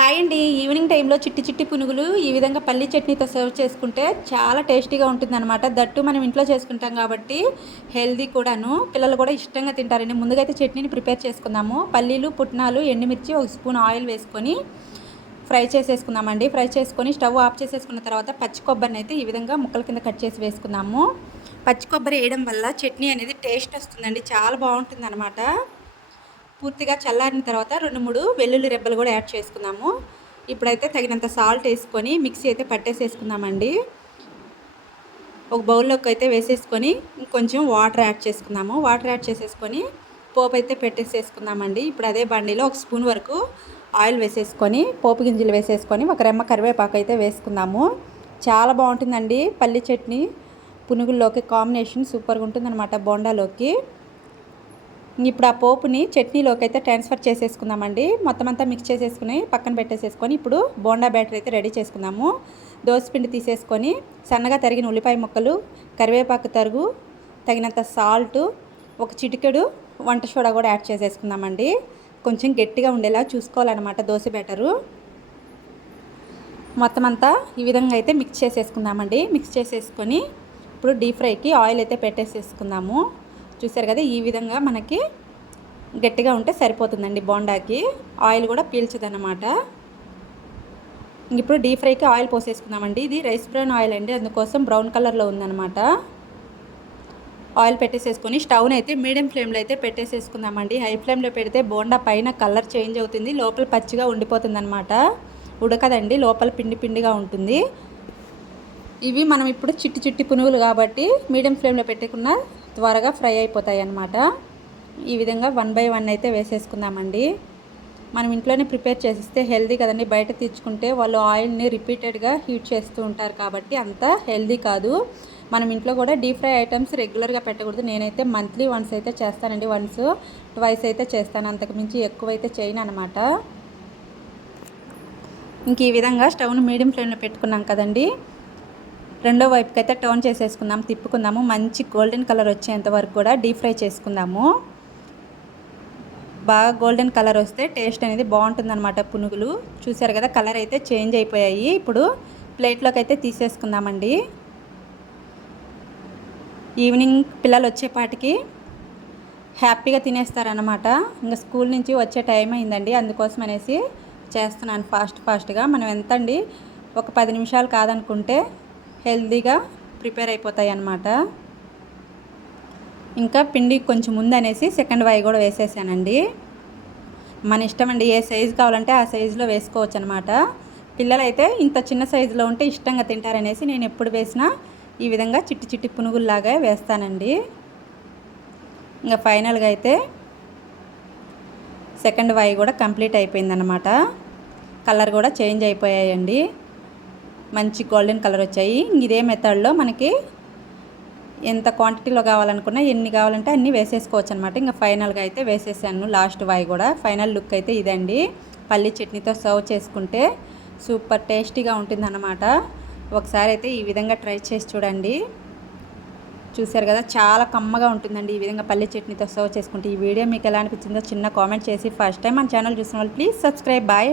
Hi అండి. Evening టైంలో చిట్టి చిట్టి పునుగులు ఈ విధంగా పల్లి చట్నీతో సర్వ్ చేసుకుంటే చాలా టేస్టీగా ఉంటుందన్నమాట. దట్టు మనం ఇంట్లో చేసుకుంటాం కాబట్టి హెల్దీ కూడాను. పిల్లలు కూడా ఇష్టంగా తింటారండి. ముందుగా అయితే చట్నీని ప్రిపేర్ చేసుకుందాము. పల్లీలు, పుట్నాలు, ఎండుమిర్చి, ఒక స్పూన్ ఆయిల్ వేసుకొని ఫ్రై చేసేసుకుందామండి. ఫ్రై చేసుకొని స్టవ్ ఆఫ్ చేసేసుకున్న తర్వాత పచ్చి కొబ్బరిని అయితే ఈ విధంగా ముక్కల కింద కట్ చేసి వేసుకుందాము. పచ్చి కొబ్బరి వేయడం వల్ల చట్నీ అనేది టేస్ట్ వస్తుందండి. చాలా బాగుంటుందన్నమాట. పూర్తిగా చల్లారిన తర్వాత 2-3 వెల్లుల్లి రెబ్బలు కూడా యాడ్ చేసుకుందాము. ఇప్పుడైతే తగినంత సాల్ట్ వేసుకొని మిక్సీ అయితే పట్టేసేసుకుందామండి. ఒక బౌల్లోకి అయితే వేసేసుకొని ఇంకొంచెం వాటర్ యాడ్ చేసుకుందాము. వాటర్ యాడ్ చేసేసుకొని పోపు అయితే పెట్టేసేసుకుందామండి. ఇప్పుడు అదే బండిలో ఒక స్పూన్ వరకు ఆయిల్ వేసేసుకొని పోపు గింజలు వేసేసుకొని ఒక రెమ్మ కరివేపాకు అయితే వేసుకుందాము. చాలా బాగుంటుందండి పల్లి చట్నీ పునుగుల్లోకి కాంబినేషన్ సూపర్గా ఉంటుందన్నమాట బోండాలోకి. ఇప్పుడు ఆ పోపుని చట్నీలోకి అయితే ట్రాన్స్ఫర్ చేసేసుకుందామండి. మొత్తం అంతా మిక్స్ చేసేసుకుని పక్కన పెట్టేసేసుకొని ఇప్పుడు బోండా బ్యాటర్ అయితే రెడీ చేసుకుందాము. దోసపిండి తీసేసుకొని సన్నగా తరిగిన ఉల్లిపాయ ముక్కలు, కరివేపాకు తరుగు, తగినంత సాల్ట్, ఒక చిటికెడు వంట సోడా కూడా యాడ్ చేసేసుకుందామండి. కొంచెం గట్టిగా ఉండేలా చూసుకోవాలన్నమాట దోశ బ్యాటరు. మొత్తం అంతా ఈ విధంగా అయితే మిక్స్ చేసేసుకుందామండి. మిక్స్ చేసేసుకొని ఇప్పుడు డీప్ ఫ్రైకి ఆయిల్ అయితే పెట్టేసేసుకుందాము. చూసారు కదా, ఈ విధంగా మనకి గట్టిగా ఉంటే సరిపోతుందండి బోండాకి. ఆయిల్ కూడా పీల్చదన్నమాట. ఇప్పుడు డీప్ ఫ్రైకి ఆయిల్ పోసేసుకుందామండి. ఇది రైస్ బ్రౌన్ ఆయిల్ అండి, అందుకోసం బ్రౌన్ కలర్లో ఉందన్నమాట. ఆయిల్ పెట్టేసేసుకొని స్టవ్ని అయితే మీడియం ఫ్లేమ్లో అయితే పెట్టేసేసుకుందామండి. హై ఫ్లేమ్లో పెడితే బోండా పైన కలర్ చేంజ్ అవుతుంది, లోపల పచ్చిగా ఉండిపోతుంది అనమాట. ఉడకదండి, లోపల పిండి పిండిగా ఉంటుంది. ఇవి మనం ఇప్పుడు చిట్టి చిట్టి పునుగులు కాబట్టి మీడియం ఫ్లేమ్లో పెట్టుకున్న త్వరగా ఫ్రై అయిపోతాయి అన్నమాట. ఈ విధంగా 1 బై 1 అయితే వేసేసుకుందామండి. మనం ఇంట్లోనే ప్రిపేర్ చేసిస్తే హెల్దీ కదండి. బయట తెచ్చుకుంటే వాళ్ళు ఆయిల్ని రిపీటెడ్గా హీట్ చేస్తూ ఉంటారు కాబట్టి అంత హెల్దీ కాదు. మనం ఇంట్లో కూడా డీప్ ఫ్రై ఐటమ్స్ రెగ్యులర్గా పెట్టకూడదు. నేనైతే మంత్లీ వన్స్ అయితే చేస్తానండి, వన్స్ ట్వైస్ అయితే చేస్తాను, అంతకుమించి ఎక్కువైతే చేయను అనమాట. ఇంక ఈ విధంగా స్టవ్ను మీడియం ఫ్లేమ్లో పెట్టుకున్నాం కదండి. రెండో వైపుకి అయితే టర్న్ చేసేసుకుందాం, తిప్పుకుందాము. మంచి గోల్డెన్ కలర్ వచ్చేంత వరకు కూడా డీప్ ఫ్రై చేసుకుందాము. బాగా గోల్డెన్ కలర్ వస్తే టేస్ట్ అనేది బాగుంటుందన్నమాట పునుగులు. చూసారు కదా, కలర్ అయితే చేంజ్ అయిపోయాయి. ఇప్పుడు ప్లేట్లోకి అయితే తీసేసుకుందామండి. ఈవినింగ్ పిల్లలు వచ్చేపాటికి హ్యాపీగా తినేస్తారనమాట. ఇంకా స్కూల్ నుంచి వచ్చే టైం అయిందండి, అందుకోసం అనేసి చేస్తున్నాను ఫాస్ట్గా. మనం ఎంత అండి, ఒక 10 నిమిషాలు కాదనుకుంటే హెల్తీగా ప్రిపేర్ అయిపోతాయి అన్నమాట. ఇంకా పిండి కొంచెం ముందనేసి సెకండ్ వై కూడా వేసేసానండి. మన ఇష్టం అండి, ఏ సైజు కావాలంటే ఆ సైజులో వేసుకోవచ్చు అనమాట. పిల్లలైతే ఇంత చిన్న సైజులో ఉంటే ఇష్టంగా తింటారనేసి నేను ఎప్పుడు వేసినా ఈ విధంగా చిట్టి చిట్టి పునుగుల్లాగా వేస్తానండి. ఇంకా ఫైనల్గా అయితే సెకండ్ వై కూడా కంప్లీట్ అయిపోయిందన్నమాట. కలర్ కూడా చేంజ్ అయిపోయాయండి, మంచి గోల్డెన్ కలర్ వచ్చాయి. ఇదే మెథడ్లో మనకి ఎంత క్వాంటిటీలో కావాలనుకున్నా ఎన్ని కావాలంటే అన్నీ వేసేసుకోవచ్చు అనమాట. ఇంకా ఫైనల్గా అయితే వేసేసాను లాస్ట్ వై కూడా. ఫైనల్ లుక్ అయితే ఇదండి. పల్లి చట్నీతో సర్వ్ చేసుకుంటే సూపర్ టేస్టీగా ఉంటుందన్నమాట. ఒకసారి అయితే ఈ విధంగా ట్రై చేసి చూడండి. చూసారు కదా, చాలా కమ్మగా ఉంటుందండి ఈ విధంగా పల్లి చట్నీతో సర్వ్ చేసుకుంటే. ఈ వీడియో మీకు ఎలా అనిపించిందో చిన్న కామెంట్ చేసి, ఫస్ట్ టైం మన ఛానల్ చూసిన వాళ్ళు ప్లీజ్ సబ్స్క్రైబ్. బాయ్.